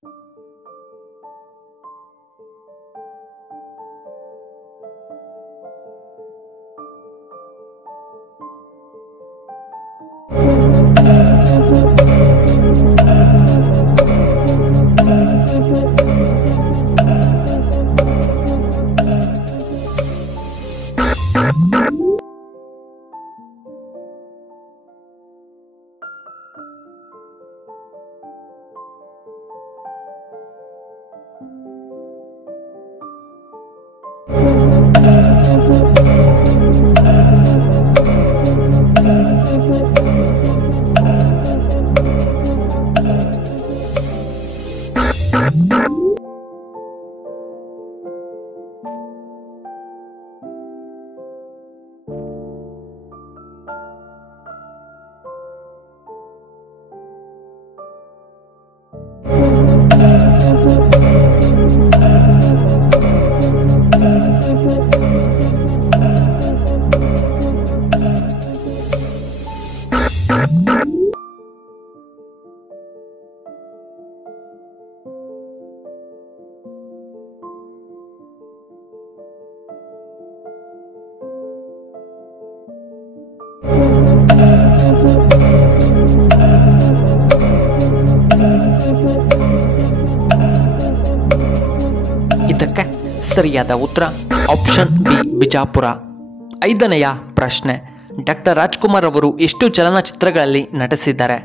ಇದಕ್ಕೆ ಸರಿಯಾದ ಉತ್ತರ ಆಪ್ಷನ್ ಬಿ ಬಿಜಾಪುರ. ಐದನೆಯ ಪ್ರಶ್ನೆ, ಡಾಕ್ಟರ್ ರಾಜ್ಕುಮಾರ್ ಅವರು ಎಷ್ಟು ಚಲನಚಿತ್ರಗಳಲ್ಲಿ ನಟಿಸಿದ್ದಾರೆ?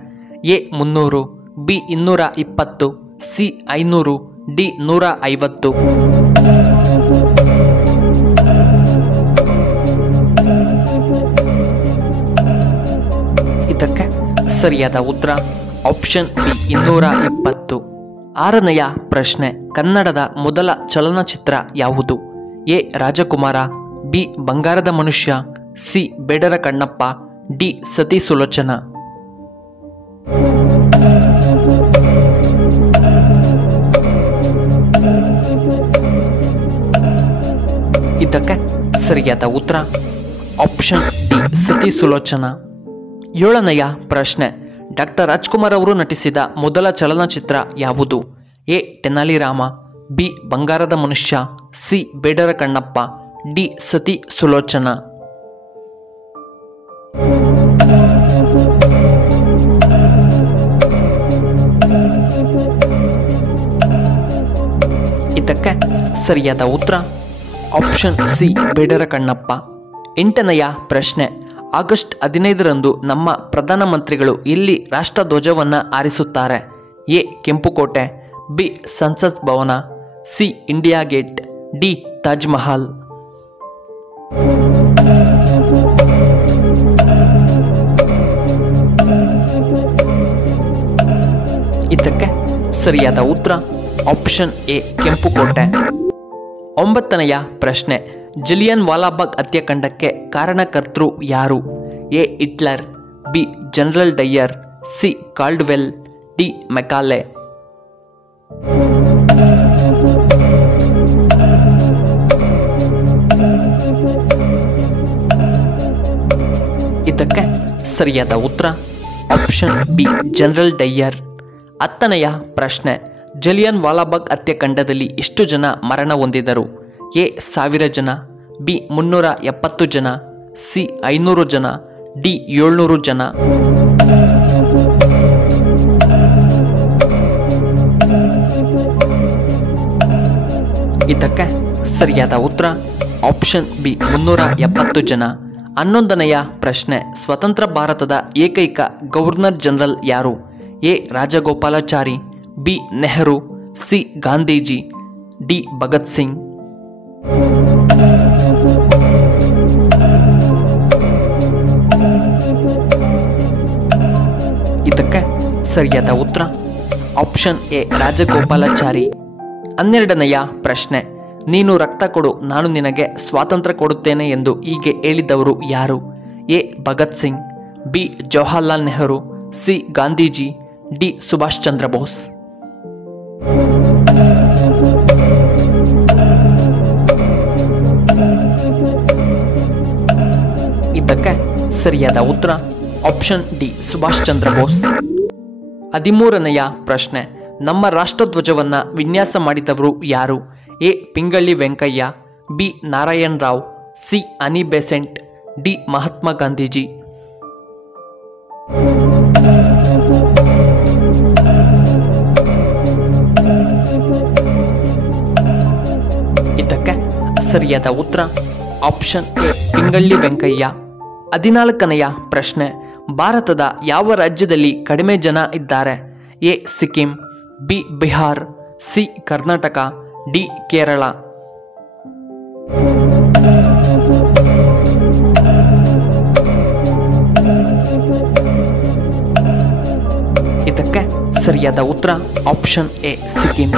A 300, B 220, C 500, D 150. ಇದಕ್ಕೆ ಸರಿಯಾದ ಉತ್ತರ ಆಪ್ಷನ್ ಬಿ 220. ಆರನೆಯ ಪ್ರಶ್ನೆ, ಕನ್ನಡದ ಮೊದಲ ಚಲನಚಿತ್ರ ಯಾವುದು? ಎ ರಾಜಕುಮಾರ, ಬಿ ಬಂಗಾರದ ಮನುಷ್ಯ, ಸಿ ಬೇಡರ ಕಣ್ಣಪ್ಪ, ಡಿ ಸತಿ ಸುಲೋಚನಾ. ಇದಕ್ಕೆ ಸರಿಯಾದ ಉತ್ತರ ಆಪ್ಷನ್ ಡಿ ಸತಿ ಸುಲೋಚನಾ. ಏಳನೆಯ ಪ್ರಶ್ನೆ, ಡಾಕ್ಟರ್ ರಾಜ್ಕುಮಾರ್ ಅವರು ನಟಿಸಿದ ಮೊದಲ ಚಲನಚಿತ್ರ ಯಾವುದು? ಎ ತೆನಾಲಿ ರಾಮ, ಬಿ ಬಂಗಾರದ ಮನುಷ್ಯ, ಸಿ ಬೇಡರ ಕಣ್ಣಪ್ಪ, ಡಿ ಸತಿ ಸುಲೋಚನಾ. ಇದಕ್ಕೆ ಸರಿಯಾದ ಉತ್ತರ ಆಪ್ಷನ್ ಸಿ ಬೇಡರ ಕಣ್ಣಪ್ಪ. ಎಂಟನೆಯ ಪ್ರಶ್ನೆ, ಆಗಸ್ಟ್ 15ರಂದು ನಮ್ಮ ಪ್ರಧಾನಮಂತ್ರಿಗಳು ಎಲ್ಲಿ ರಾಷ್ಟ್ರಧ್ವಜವನ್ನು ಹಾರಿಸುತ್ತಾರೆ? ಎ ಕೆಂಪುಕೋಟೆ, ಬಿ ಸಂಸತ್ ಭವನ, C India gate, D Taj Mahal. ಇದಕ್ಕೆ ಸರಿಯಾದ ಉತ್ತರ ಆಪ್ಷನ್ ಎ ಕೆಂಪುಕೋಟೆ. ಒಂಬತ್ತನೆಯ ಪ್ರಶ್ನೆ, ಜಲಿಯನ್ ವಾಲಾಬಾಗ್ ಹತ್ಯಾಕಾಂಡಕ್ಕೆ ಕಾರಣಕರ್ತರು ಯಾರು? A Hitler, B general Dyer, C Caldwell, D Macaulay. ಇದಕ್ಕೆ ಸರಿಯಾದ ಉತ್ತರ ಆಪ್ಷನ್ ಬಿ ಜನರಲ್ ಡೈಯರ್. ಹತ್ತನೆಯ ಪ್ರಶ್ನೆ, ಜಲಿಯನ್ ವಾಲಾಬಾಗ್ ಹತ್ಯಾಕಾಂಡದಲ್ಲಿ ಎಷ್ಟು ಜನ ಮರಣ ಹೊಂದಿದರು? ಎ 1000 ಜನ, ಬಿ 370 ಜನ, ಸಿ 500 ಜನ, ಡಿ 700 ಜನ. ಇದಕ್ಕೆ ಸರಿಯಾದ ಉತ್ತರ ಆಪ್ಷನ್ ಬಿ 370 ಜನ. 11ನೆಯ ಪ್ರಶ್ನೆ, ಸ್ವತಂತ್ರ ಭಾರತದ ಏಕೈಕ ಗವರ್ನರ್ ಜನರಲ್ ಯಾರು? A Rajagopalachari, B Nehru, C Gandhiji, D Bhagat Singh. ಇದಕ್ಕೆ ಸರಿಯಾದ ಉತ್ತರ ಆಪ್ಷನ್ ಎ ರಾಜಗೋಪಾಲಾಚಾರಿ. 12ನೆಯ ಪ್ರಶ್ನೆ, ನೀನು ರಕ್ತ ಕೊಡು ನಾನು ನಿನಗೆ ಸ್ವಾತಂತ್ರ್ಯ ಕೊಡುತ್ತೇನೆ ಎಂದು ಹೀಗೆ ಹೇಳಿದವರು ಯಾರು? A Bhagat Singh, B Jawaharlal Nehru, C Gandhiji, D Subhash Chandra Bose. ಇದಕ್ಕೆ ಸರಿಯಾದ ಉತ್ತರ ಆಪ್ಷನ್ ಡಿ ಸುಭಾಷ್ ಚಂದ್ರ ಬೋಸ್. 13ನೆಯ ಪ್ರಶ್ನೆ, ನಮ್ಮ ರಾಷ್ಟ್ರಧ್ವಜವನ್ನು ವಿನ್ಯಾಸ ಮಾಡಿದವರು ಯಾರು? A. Pingali Venkayya, B. Narayan Rao, C. Annie Besant, D. Mahatma Gandhiji. ಇದಕ್ಕೆ ಸರಿಯಾದ ಉತ್ತರ ಆಪ್ಷನ್ ಎ. ಪಿಂಗಳಿ ವೆಂಕಯ್ಯ. 14ನೆಯ ಪ್ರಶ್ನೆ, ಭಾರತದ ಯಾವ ರಾಜ್ಯದಲ್ಲಿ ಕಡಿಮೆ ಜನ ಇದ್ದಾರೆ? A. Sikkim, B. Bihar, C. Karnataka, D. Kerala. ಇದಕ್ಕೆ ಸರಿಯಾದ ಉತ್ತರ ಆಪ್ಷನ್ ಎ. ಸಿಕ್ಕಿಂ.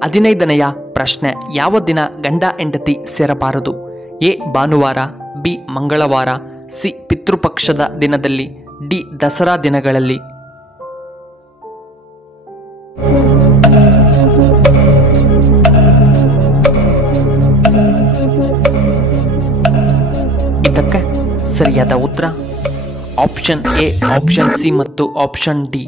15ನೆಯ ಪ್ರಶ್ನೆ, ಯಾವ ದಿನ ಗಂಡ ಹೆಂಡತಿ ಸೇರಬಾರದು? ಎ. ಭಾನುವಾರ, ಬಿ. ಮಂಗಳವಾರ, ಸಿ. ಪಿತೃಪಕ್ಷದ ದಿನದಲ್ಲಿ, ಡಿ. ದಸರಾ ದಿನಗಳಲ್ಲಿ. ಇದಕ್ಕೆ ಸರಿಯಾದ ಉತ್ತರ ಆಪ್ಷನ್ ಎ, ಆಪ್ಷನ್ ಸಿ ಮತ್ತು ಆಪ್ಷನ್ ಡಿ.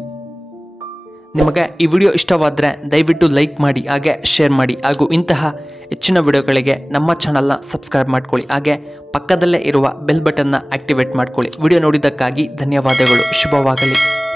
ನಿಮಗೆ ಈ ವಿಡಿಯೋ ಇಷ್ಟವಾದರೆ ದಯವಿಟ್ಟು ಲೈಕ್ ಮಾಡಿ, ಹಾಗೆ ಶೇರ್ ಮಾಡಿ, ಹಾಗೂ ಇಂತಹ ಹೆಚ್ಚಿನ ವಿಡಿಯೋಗಳಿಗೆ ನಮ್ಮ ಚಾನಲ್ನ ಸಬ್ಸ್ಕ್ರೈಬ್ ಮಾಡ್ಕೊಳ್ಳಿ. ಹಾಗೆ ಪಕ್ಕದಲ್ಲೇ ಇರುವ ಬೆಲ್ ಬಟನ್ನ ಆಕ್ಟಿವೇಟ್ ಮಾಡ್ಕೊಳ್ಳಿ. ವಿಡಿಯೋ ನೋಡಿದ್ದಕ್ಕಾಗಿ ಧನ್ಯವಾದಗಳು. ಶುಭವಾಗಲಿ.